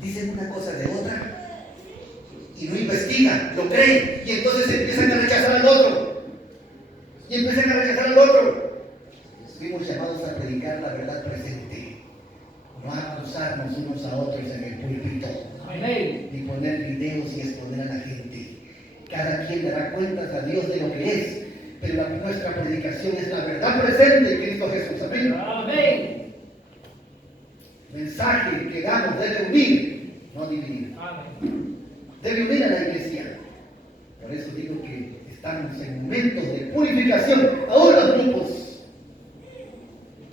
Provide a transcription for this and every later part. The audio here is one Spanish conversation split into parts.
dicen una cosa de otra y no investigan, lo creen y entonces empiezan a rechazar al otro. Fuimos llamados a predicar la verdad presente, no a acusarnos unos a otros en el púlpito, ni poner videos y exponer a la gente. Cada quien dará cuentas a Dios de lo que es, pero nuestra predicación es la verdad presente en Cristo Jesús. Amén. Amén. Mensaje que damos debe unir, no dividir. Amén. Debe unir a la iglesia. Por eso digo que estamos en momentos de purificación, aún los grupos.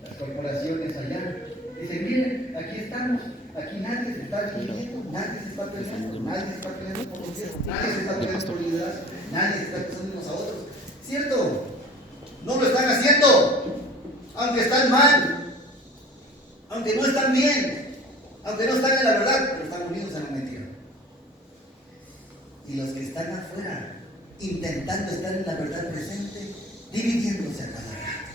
Las corporaciones allá dicen, miren, aquí estamos, aquí nadie se está dividiendo, nadie se está peleando, nadie se está peleando por los hijos, nadie se está peleando por liderazgo, nadie se está pensando unos a otros. ¿Cierto? No lo están haciendo, aunque están mal, aunque no están bien, aunque no están en la verdad, pero están unidos en la mentira. Y los que están afuera, intentando estar en la verdad presente, dividiéndose a cada rato.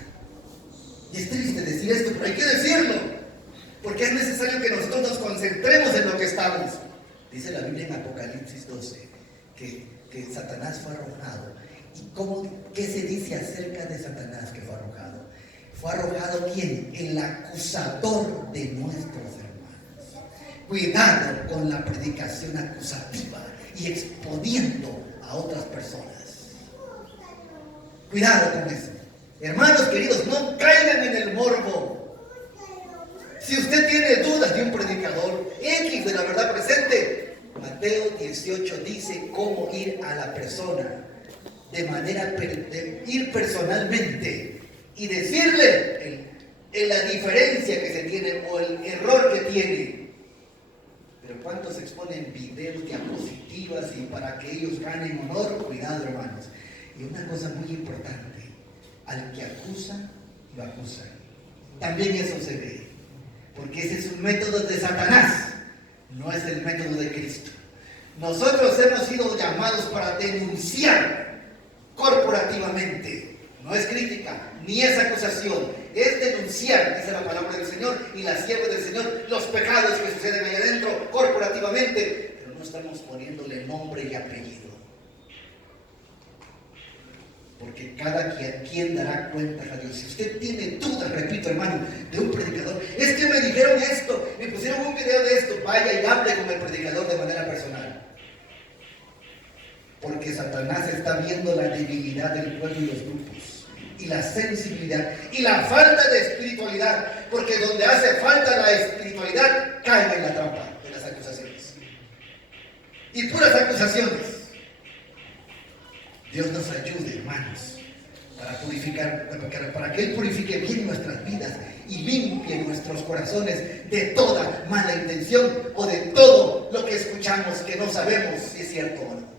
Y es triste decir esto, pero hay que decirlo, porque es necesario que nosotros nos concentremos en lo que estamos. Dice la Biblia en Apocalipsis 12, que Satanás fue arrojado. ¿Y qué se dice acerca de Satanás que fue arrojado? ¿Fue arrojado quién? El acusador de nuestros hermanos. Cuidado con la predicación acusativa y exponiendo a otras personas. Cuidado con eso. Hermanos queridos, no caigan en el morbo. Si usted tiene dudas de un predicador X de la verdad presente, Mateo 18 dice cómo ir a la persona, de manera de ir personalmente y decirle la diferencia que se tiene o el error que tiene. Pero ¿cuántos exponen videos, diapositivas y para que ellos ganen honor? Cuidado, hermanos. Y una cosa muy importante, al que acusa, lo acusan. También eso se ve, porque ese es un método de Satanás, no es el método de Cristo. Nosotros hemos sido llamados para denunciar corporativamente, no es crítica, ni es acusación, es denunciar, dice la palabra del Señor y la sierva del Señor, los pecados que suceden ahí adentro corporativamente, pero no estamos poniéndole nombre y apellido, porque cada quien dará cuentas a Dios. Si usted tiene dudas, repito, hermano, de un predicador, es que me dijeron esto, me pusieron un video de esto, vaya y hable con el predicador de manera personal. Porque Satanás está viendo la debilidad del pueblo y los grupos, y la sensibilidad, y la falta de espiritualidad, porque donde hace falta la espiritualidad, cae en la trampa de las acusaciones. Y puras acusaciones. Dios nos ayude, hermanos, para purificar, para que Él purifique bien nuestras vidas y limpie nuestros corazones de toda mala intención o de todo lo que escuchamos que no sabemos si es cierto o no,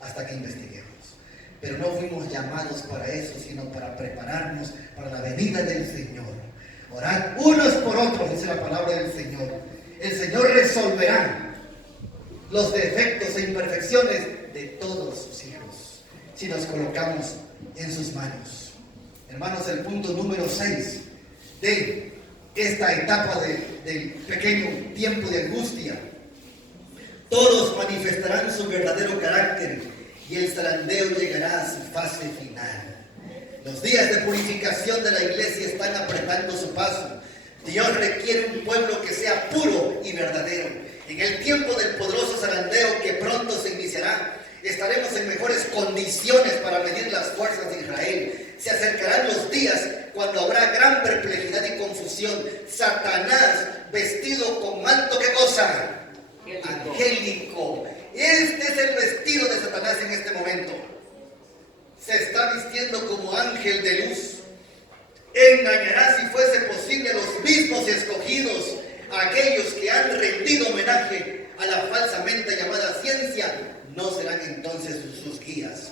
hasta que investiguemos. Pero no fuimos llamados para eso, sino para prepararnos para la venida del Señor. Orad unos por otros, dice la palabra del Señor. El Señor resolverá los defectos e imperfecciones de todos sus hijos, si nos colocamos en sus manos. Hermanos, el punto número 6 de esta etapa del pequeño tiempo de angustia. Todos manifestarán su verdadero carácter y el zarandeo llegará a su fase final. Los días de purificación de la iglesia están apretando su paso. Dios requiere un pueblo que sea puro y verdadero. En el tiempo del poderoso zarandeo que pronto se iniciará, estaremos en mejores condiciones para medir las fuerzas de Israel. Se acercarán los días cuando habrá gran perplejidad y confusión. Satanás, vestido con manto, ¿qué cosa? Angélico. Este es el vestido de Satanás en este momento. Se está vistiendo como ángel de luz. Engañará, si fuese posible, a los mismos escogidos, a aquellos que han rendido homenaje a la falsamente llamada ciencia. No serán entonces sus guías.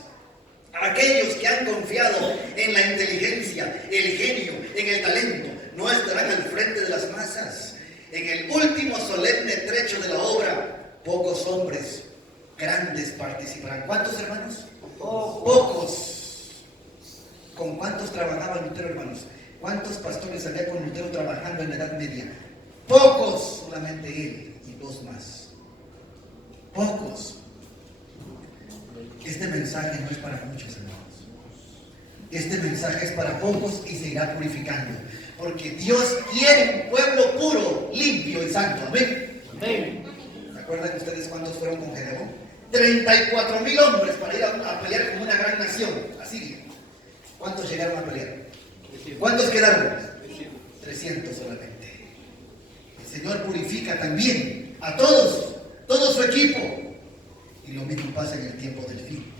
Aquellos que han confiado en la inteligencia, el genio, en el talento, no estarán al frente de las masas. En el último solemne trecho de la obra, pocos hombres grandes participarán. ¿Cuántos, hermanos? Pocos. ¿Con cuántos trabajaba Lutero, hermanos? ¿Cuántos pastores había con Lutero trabajando en la Edad Media? Pocos, solamente Él y dos más. Pocos. Este mensaje no es para muchos, hermanos. Este mensaje es para pocos y se irá purificando. Porque Dios quiere un pueblo puro, limpio y santo. Amén. Amén. ¿Se acuerdan ustedes cuántos fueron con Gedeón? 34,000 hombres para ir a pelear con una gran nación, Asiria. ¿Cuántos llegaron a pelear? ¿Cuántos quedaron? 300 solamente. El Señor purifica también a todos, todo su equipo. Y lo mismo pasa en el tiempo del fin.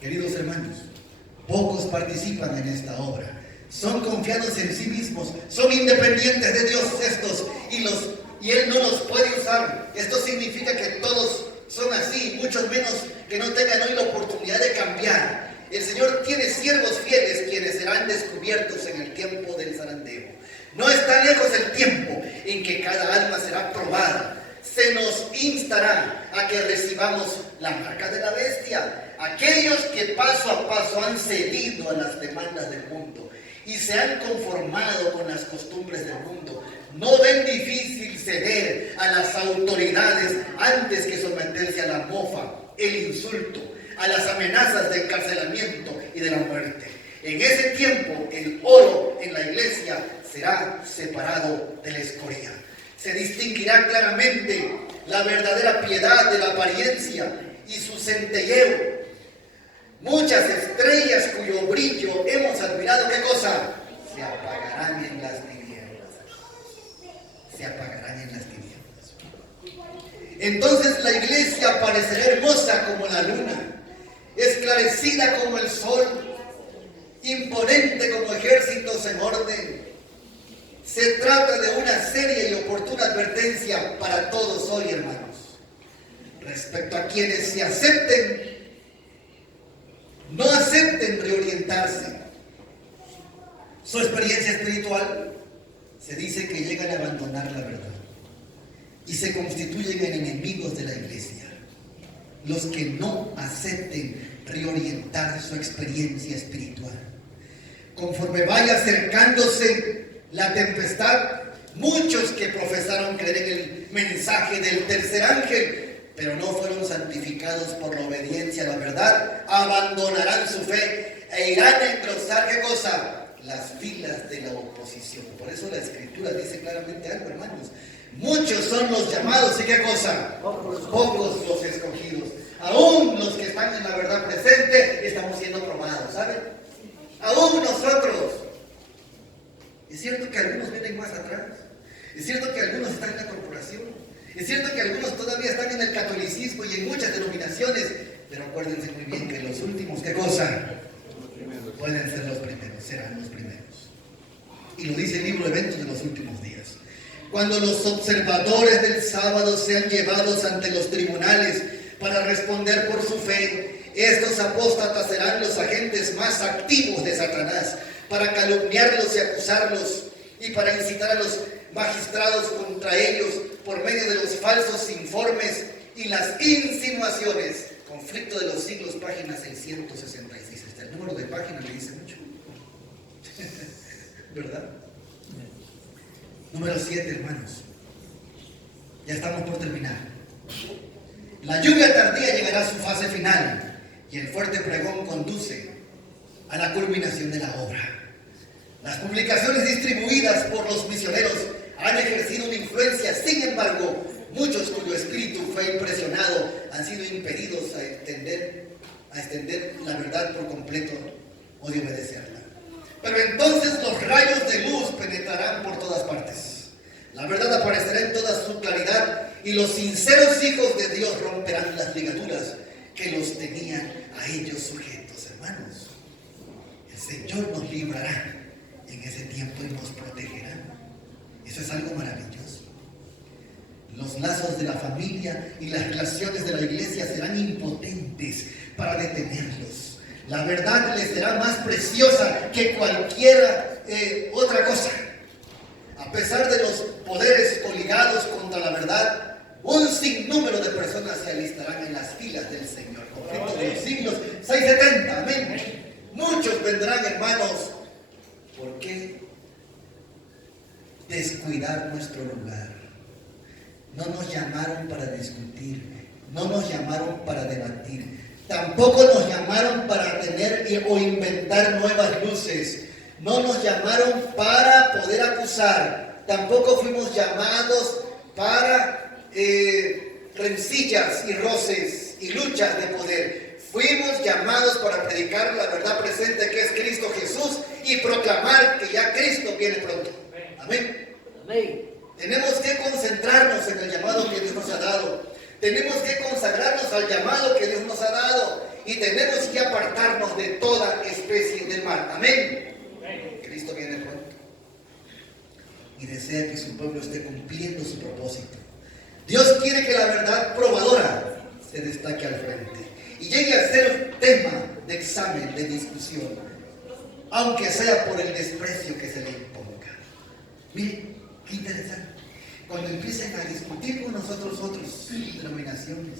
Queridos hermanos, pocos participan en esta obra. Son confiados en sí mismos, son independientes de Dios estos y Él no los puede usar. Esto significa que todos son así, muchos menos que no tengan hoy la oportunidad de cambiar. El Señor tiene siervos fieles quienes serán descubiertos en el tiempo del zarandeo. No está lejos el tiempo en que cada alma será probada. Se nos instará a que recibamos la marca de la bestia. Aquellos que paso a paso han cedido a las demandas del mundo y se han conformado con las costumbres del mundo, no ven difícil ceder a las autoridades antes que someterse a la mofa, el insulto, a las amenazas de encarcelamiento y de la muerte. En ese tiempo, el oro en la iglesia será separado de la escoria. Se distinguirá claramente la verdadera piedad de la apariencia y su centelleo. Muchas estrellas cuyo brillo hemos admirado, ¿qué cosa? Se apagarán en las tinieblas. Se apagarán en las tinieblas. Entonces la iglesia parecerá hermosa como la luna, esclarecida como el sol, imponente como ejércitos en orden. Se trata de una seria y oportuna advertencia para todos hoy, hermanos, respecto a quienes se acepten, no acepten reorientarse. Su experiencia espiritual se dice que llegan a abandonar la verdad y se constituyen en enemigos de la iglesia. Los que no acepten reorientar su experiencia espiritual. Conforme vaya acercándose la tempestad, muchos que profesaron creer en el mensaje del tercer ángel, pero no fueron santificados por la obediencia a la verdad, abandonarán su fe e irán a engrosar, ¿qué cosa? Las filas de la oposición. Por eso la Escritura dice claramente algo, hermanos. Muchos son los llamados, ¿y qué cosa? Pocos los escogidos. Aún los que están en la verdad presente estamos siendo probados, ¿saben? Aún nosotros. Es cierto que algunos vienen más atrás. Es cierto que algunos están en la corporación. Es cierto que algunos todavía están en el catolicismo y en muchas denominaciones. Pero acuérdense muy bien que los últimos, ¿qué cosa? Pueden ser los primeros, serán los primeros. Y lo dice el libro Eventos de los Últimos Días. Cuando los observadores del sábado sean llevados ante los tribunales para responder por su fe, estos apóstatas serán los agentes más activos de Satanás para calumniarlos y acusarlos y para incitar a los magistrados contra ellos por medio de los falsos informes y las insinuaciones. Conflicto de los siglos, página 666. El número de página le dice mucho. ¿Verdad? Número 7, hermanos. Ya estamos por terminar. La lluvia tardía llegará a su fase final y el fuerte pregón conduce a la culminación de la obra. Las publicaciones distribuidas por los misioneros han ejercido una influencia. Sin embargo, muchos cuyo espíritu fue impresionado han sido impedidos a extender la verdad por completo o de obedecerla. Pero entonces los rayos de luz penetrarán por todas partes. La verdad aparecerá en toda su claridad y los sinceros hijos de Dios romperán las ligaduras que los tenían a ellos sujetos. Hermanos, el Señor nos librará en ese tiempo y nos protegerá. Eso es algo maravilloso. Los lazos de la familia y las relaciones de la iglesia serán impotentes para detenerlos. La verdad les será más preciosa que cualquier otra cosa. A pesar de los poderes coligados contra la verdad, un sinnúmero de personas se alistarán en las filas del Señor. Conflicto de los siglos 670, amén. Muchos vendrán, hermanos. ¿Por qué? descuidar nuestro lugar. No nos llamaron para discutir, no nos llamaron para debatir, tampoco nos llamaron para tener o inventar nuevas luces, no nos llamaron para poder acusar, tampoco fuimos llamados para rencillas y roces y luchas de poder. Fuimos llamados para predicar la verdad presente que es Cristo Jesús y proclamar que ya Cristo viene pronto. Amén. Amén. Tenemos que concentrarnos en el llamado que Dios nos ha dado. Tenemos que consagrarnos al llamado que Dios nos ha dado. Y tenemos que apartarnos de toda especie del mal. Amén. Cristo viene pronto. Y desea que su pueblo esté cumpliendo su propósito. Dios quiere que la verdad probadora se destaque al frente. Y llegue a ser un tema de examen, de discusión. Aunque sea por el desprecio que se le imponga. Miren, qué interesante. Cuando empiecen a discutir con nosotros otras denominaciones,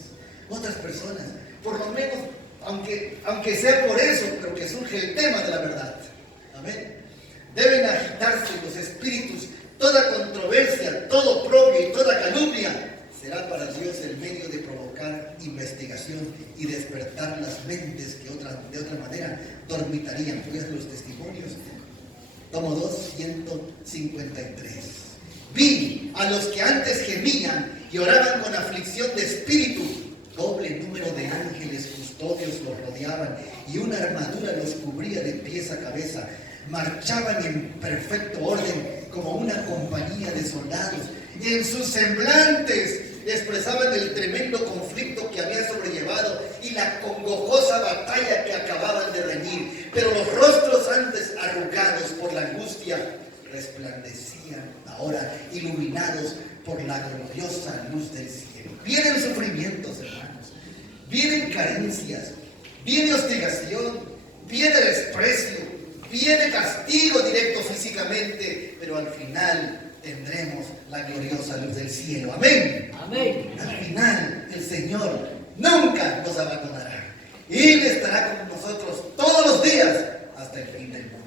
otras personas, por lo menos, aunque sea por eso, pero que surge el tema de la verdad. Amén. Deben agitarse los espíritus, toda controversia, todo oprobio y toda calumnia será para Dios el medio de provocar investigación y despertar las mentes que de otra manera dormitarían. Pues los testimonios. Tomo 2, 153. Vi a los que antes gemían y oraban con aflicción de espíritu. Doble número de ángeles custodios los rodeaban y una armadura los cubría de pies a cabeza. Marchaban en perfecto orden como una compañía de soldados. Y en sus semblantes expresaban el tremendo conflicto que había sobrellevado y la congojosa batalla que acababan de reñir. Pero los rostros antes arrugados por la angustia resplandecían ahora iluminados por la gloriosa luz del cielo. Vienen sufrimientos, hermanos, vienen carencias, viene hostigación, viene desprecio, viene castigo directo físicamente, pero al final tendremos la gloriosa luz del cielo. Amén. Amén. Al final el Señor nunca nos abandonará. Él estará con nosotros todos los días hasta el fin del mundo.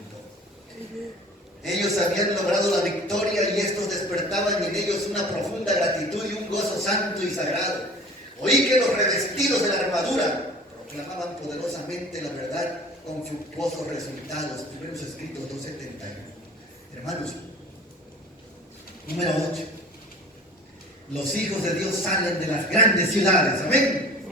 Ellos habían logrado la victoria y estos despertaban en ellos una profunda gratitud y un gozo santo y sagrado. Oí que los revestidos de la armadura proclamaban poderosamente la verdad con fructuosos resultados. Primeros escritos 2:71. Hermanos, número 8. Los hijos de Dios salen de las grandes ciudades. Amén.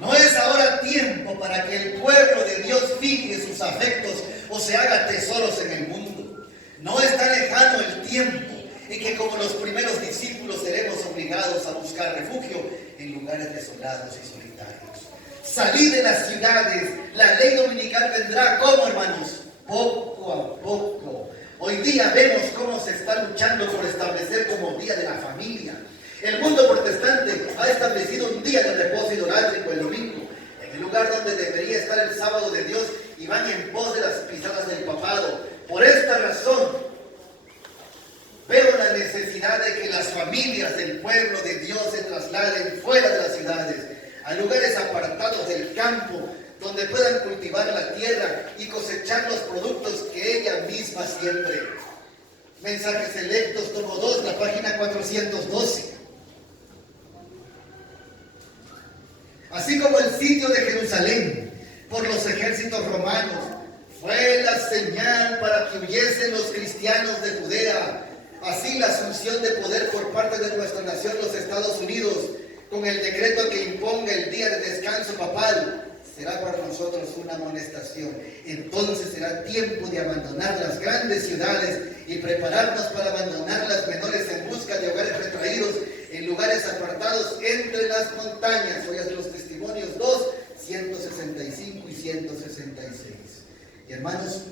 No es ahora tiempo para que el pueblo de Dios fije sus afectos o se haga tesoros en el mundo. No está lejano el tiempo en que como los primeros discípulos seremos obligados a buscar refugio en lugares desolados y solitarios. Salid de las ciudades. La ley dominical vendrá como, hermanos, poco a poco. Hoy día vemos cómo se está luchando por establecer como día de la familia. El mundo protestante ha establecido un día de reposo idolátrico, el domingo, en el lugar donde debería estar el sábado de Dios, y van en pos de las pisadas del papado. Por esta razón, veo la necesidad de que las familias del pueblo de Dios se trasladen fuera de las ciudades, a lugares apartados del campo, donde puedan cultivar la tierra y cosechar los productos que ella misma siembre. Mensajes Selectos, tomo 2, la página 412. Así como el sitio de Jerusalén por los ejércitos romanos fue la señal para que huyesen los cristianos de Judea, así la asunción de poder por parte de nuestra nación, los Estados Unidos, con el decreto que imponga el día de descanso papal, será para nosotros una amonestación. Entonces será tiempo de abandonar las grandes ciudades y prepararnos para abandonar las menores en busca de hogares retraídos en lugares apartados entre las montañas. Voy a hacer los testimonios 2, 165 y 166. Y hermanos,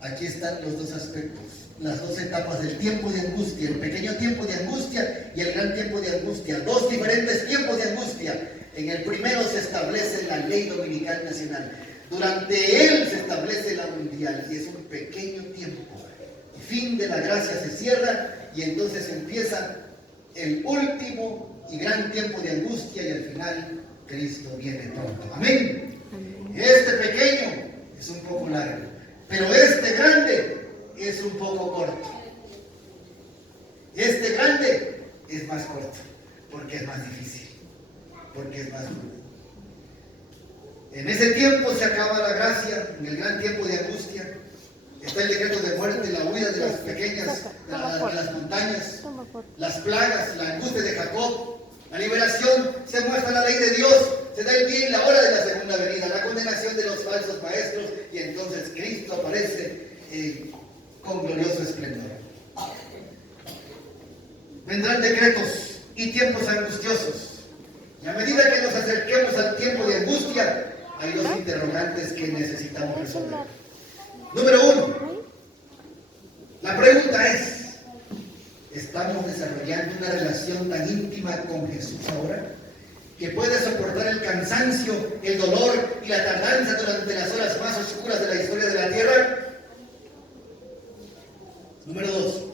aquí están los dos aspectos, las dos etapas del tiempo de angustia, el pequeño tiempo de angustia y el gran tiempo de angustia, dos diferentes tiempos de angustia. En el primero se establece la ley dominical nacional, durante él se establece la mundial y es un pequeño tiempo. El fin de la gracia se cierra y entonces empieza el último y gran tiempo de angustia y al final Cristo viene pronto. Amén. Este pequeño es un poco largo, pero este grande es un poco corto. Este grande es más corto, porque es más difícil, porque es más duro. En ese tiempo se acaba la gracia, en el gran tiempo de angustia. Está el decreto de muerte, la huida de las pequeñas, de las montañas, las plagas, la angustia de Jacob. La liberación, se muestra la ley de Dios, se da el día y la hora de la segunda venida, la condenación de los falsos maestros, y entonces Cristo aparece con glorioso esplendor. Vendrán decretos y tiempos angustiosos, y a medida que nos acerquemos al tiempo de angustia, hay dos interrogantes que necesitamos resolver. Número 1, la pregunta es: ¿estamos desarrollando una relación tan íntima con Jesús ahora que puede soportar el cansancio, el dolor y la tardanza durante las horas más oscuras de la historia de la tierra? Número 2,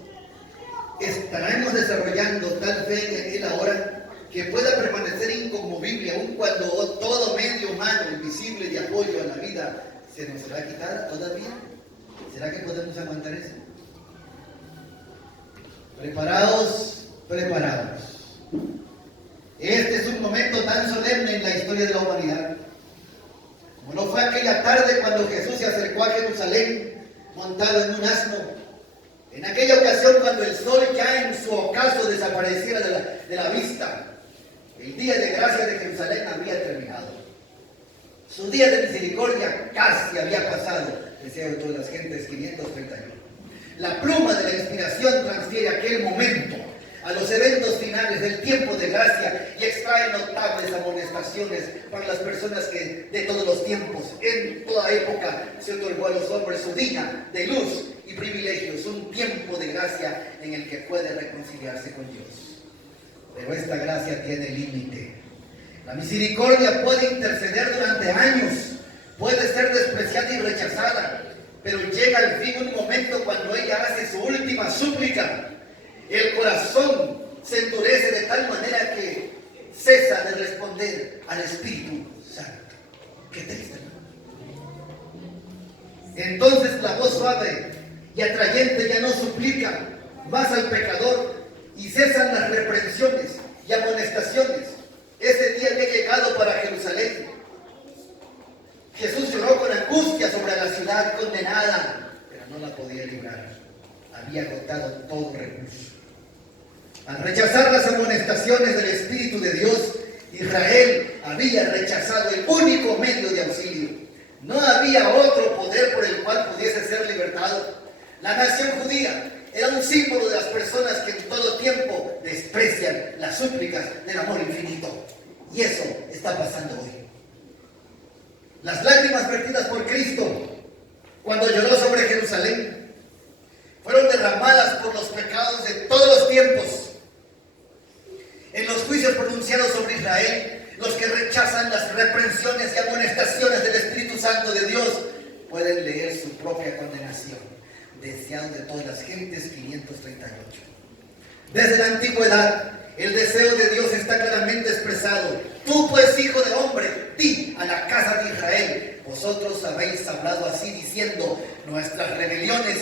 ¿estaremos desarrollando tal fe en Él ahora que pueda permanecer inconmovible aun cuando todo medio humano invisible de apoyo a la vida se nos será quitada todavía? ¿Será que podemos aguantar eso? Preparados, preparados. Este es un momento tan solemne en la historia de la humanidad. Como no fue aquella tarde cuando Jesús se acercó a Jerusalén montado en un asno. En aquella ocasión cuando el sol ya en su ocaso desapareciera de la vista. El día de gracia de Jerusalén había terminado. Su día de misericordia casi había pasado, decía de todas las gentes 531. La pluma de la inspiración transfiere aquel momento a los eventos finales del tiempo de gracia y extrae notables amonestaciones para las personas que de todos los tiempos, en toda época, se otorgó a los hombres su día de luz y privilegios, un tiempo de gracia en el que puede reconciliarse con Dios. Pero esta gracia tiene límite. La misericordia puede interceder durante años, puede ser despreciada y rechazada, pero llega al fin un momento cuando ella hace su última súplica. El corazón se endurece de tal manera que cesa de responder al Espíritu Santo. Qué triste, ¿no? Entonces la voz suave y atrayente ya no suplica más al pecador y cesan las reprensiones y amonestaciones. Ese día había llegado para Jerusalén. Jesús lloró con angustia sobre la ciudad condenada, pero no la podía librar. Había agotado todo recurso. Al rechazar las amonestaciones del Espíritu de Dios, Israel había rechazado el único medio de auxilio. No había otro poder por el cual pudiese ser libertado. La nación judía era un símbolo de las personas que en todo tiempo desprecian las súplicas del amor infinito. Y eso está pasando hoy. Las lágrimas vertidas por Cristo cuando lloró sobre Jerusalén fueron derramadas por los pecados de todos los tiempos. En los juicios pronunciados sobre Israel, los que rechazan las reprensiones y amonestaciones del Espíritu Santo de Dios pueden leer su propia condenación. Deseado de todas las gentes, 538. Desde la antigüedad, el deseo de Dios está claramente expresado. Tú, pues, hijo de hombre, di a la casa de Israel: vosotros habéis hablado así, diciendo: nuestras rebeliones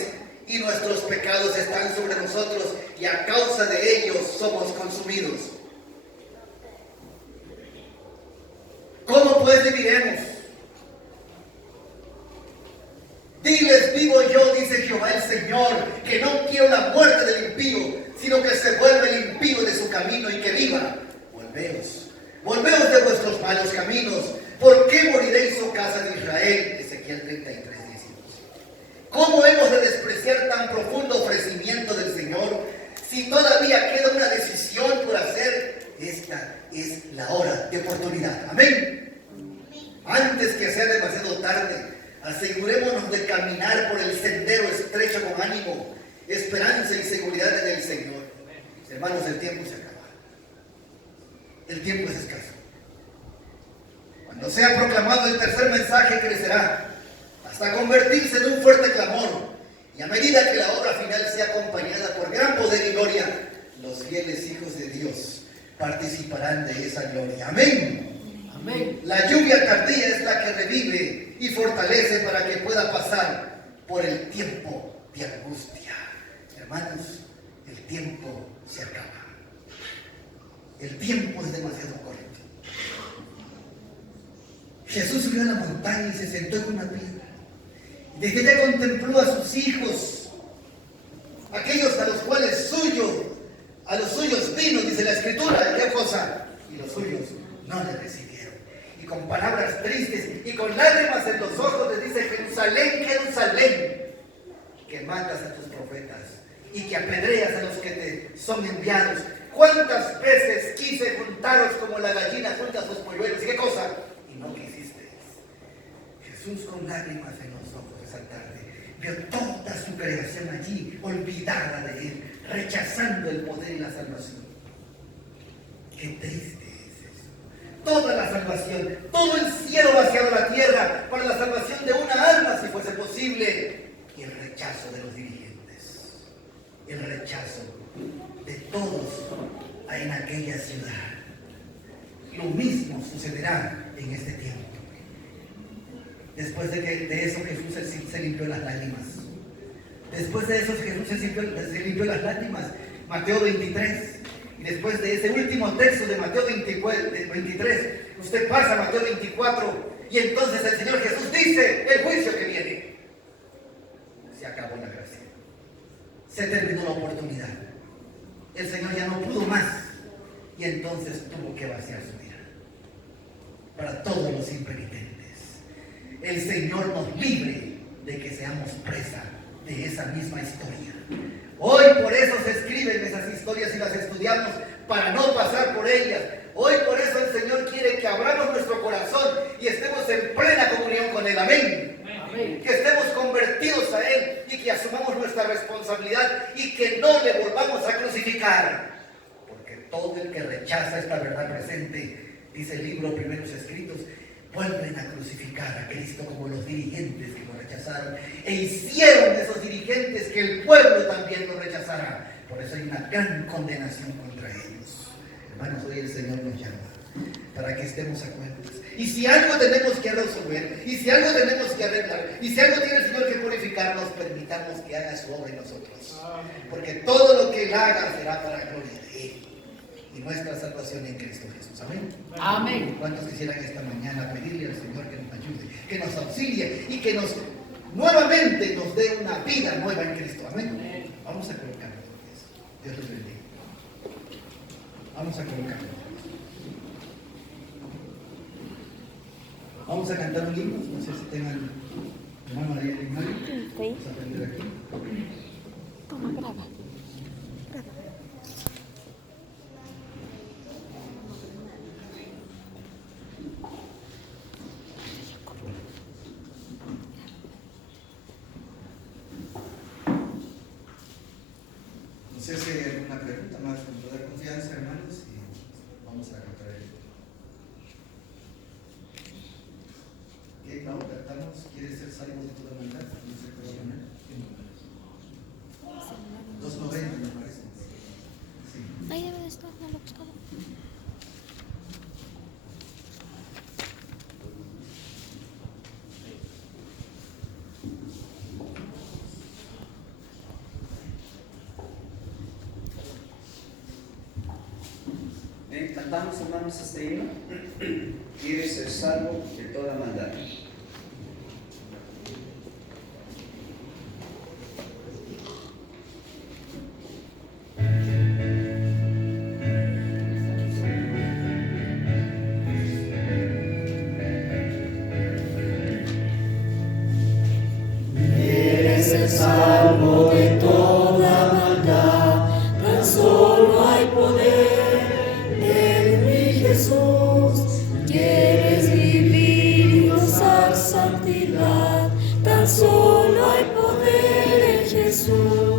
y nuestros pecados están sobre nosotros, y a causa de ellos somos consumidos. ¿Cómo pues viviremos? Diles: vivo yo, dice Jehová el Señor, que no quiero la muerte del impío, sino que se vuelva el impío de su camino y que viva. Volveos de vuestros malos caminos. ¿Por qué moriréis, oh casa de Israel? Ezequiel 33, 19. ¿Cómo hemos de despreciar tan profundo ofrecimiento del Señor? Si todavía queda una decisión por hacer, esta es la hora de oportunidad. Amén. Antes que sea demasiado tarde, asegurémonos de caminar por el sendero estrecho con ánimo, esperanza y seguridad en el Señor. Hermanos, el tiempo se acaba. El tiempo es escaso. Cuando sea proclamado el tercer mensaje, crecerá hasta convertirse en un fuerte clamor. Y a medida que la obra final sea acompañada por gran poder y gloria, los fieles hijos de Dios participarán de esa gloria. Amén. Amén. La lluvia tardía es la que revive y fortalece para que pueda pasar por el tiempo de angustia. Hermanos, el tiempo se acaba. El tiempo es demasiado corto. Jesús subió a la montaña y se sentó en una piedra. Desde ella contempló a sus hijos, aquellos a los cuales a los suyos vino, dice la Escritura, ¿qué cosa? Y los suyos no le recibieron. Y con palabras tristes y con lágrimas en los ojos les dice: Jerusalén, Jerusalén, que matas a tus profetas y que apedreas a los que te son enviados. ¿Cuántas veces quise juntaros como la gallina junta sus polluelos? ¿Y qué cosa? Y no quisisteis. Jesús, con lágrimas en los ojos esa tarde, vio toda su creación allí, olvidada de él, rechazando el poder y la salvación. Qué triste es eso. Toda la salvación, todo el cielo vaciado a la tierra para la salvación de una alma, si fuese posible, y el rechazo de los dirigentes, el rechazo de todos en aquella ciudad. Lo mismo sucederá en este tiempo. Después de eso Jesús se limpió las lágrimas. Después de eso Jesús se limpió las lágrimas. Mateo 23. Y después de ese último texto de Mateo 23, usted pasa a Mateo 24 y entonces el Señor Jesús dice el juicio que viene. Se acabó la gracia. Se terminó la oportunidad. El Señor ya no pudo más y entonces tuvo que vaciar su ira para todos los impenitentes. El Señor nos libre de que seamos presa de esa misma historia. Hoy por eso se escriben esas historias y las estudiamos para no pasar por ellas. Hoy por eso el Señor quiere que abramos nuestro corazón y estemos en plena comunión con Él. Amén. Amén. Que estemos convertidos a Él y que asumamos nuestra responsabilidad y que no le volvamos a crucificar. Porque todo el que rechaza esta verdad presente, dice el libro Primeros Escritos, vuelven a crucificar a Cristo como los dirigentes que lo rechazaron e hicieron de esos dirigentes que el pueblo también lo rechazara. Por eso hay una gran condenación contra ellos. Hermanos, hoy el Señor nos llama para que estemos a cuentas. Y si algo tenemos que resolver, y si algo tenemos que arreglar, y si algo tiene el Señor que purificarnos, permitamos que haga su obra en nosotros. Porque todo lo que Él haga será para la gloria de Él y nuestra salvación en Cristo Jesús. Amén. Amén. ¿Cuántos quisieran esta mañana pedirle al Señor que nos ayude, que nos auxilie y que nuevamente nos dé una vida nueva en Cristo? Amén. Vamos a colocarnos. Dios les bendiga. Vamos a colocarnos. Vamos a cantar un himno. No sé si tengan hermano María del Ignario. Vamos a aprender aquí. Toma, graba. No sé si hay alguna pregunta más con toda confianza, hermanos, y vamos a cantar el himno. ¿Qué, Clau? ¿Cantamos? ¿Quieres ser salvo de toda maldad? No sé qué va a poner. 290 me parece. Sí. Ahí debe de estar, no lo he buscado. Cantamos, hermanos, este himno. Quieres ser salvo de toda maldad. Quieres ser salvo de toda maldad, tan solo hay poder en mi Jesús. Quieres vivir y gozar santidad, tan solo hay poder en Jesús.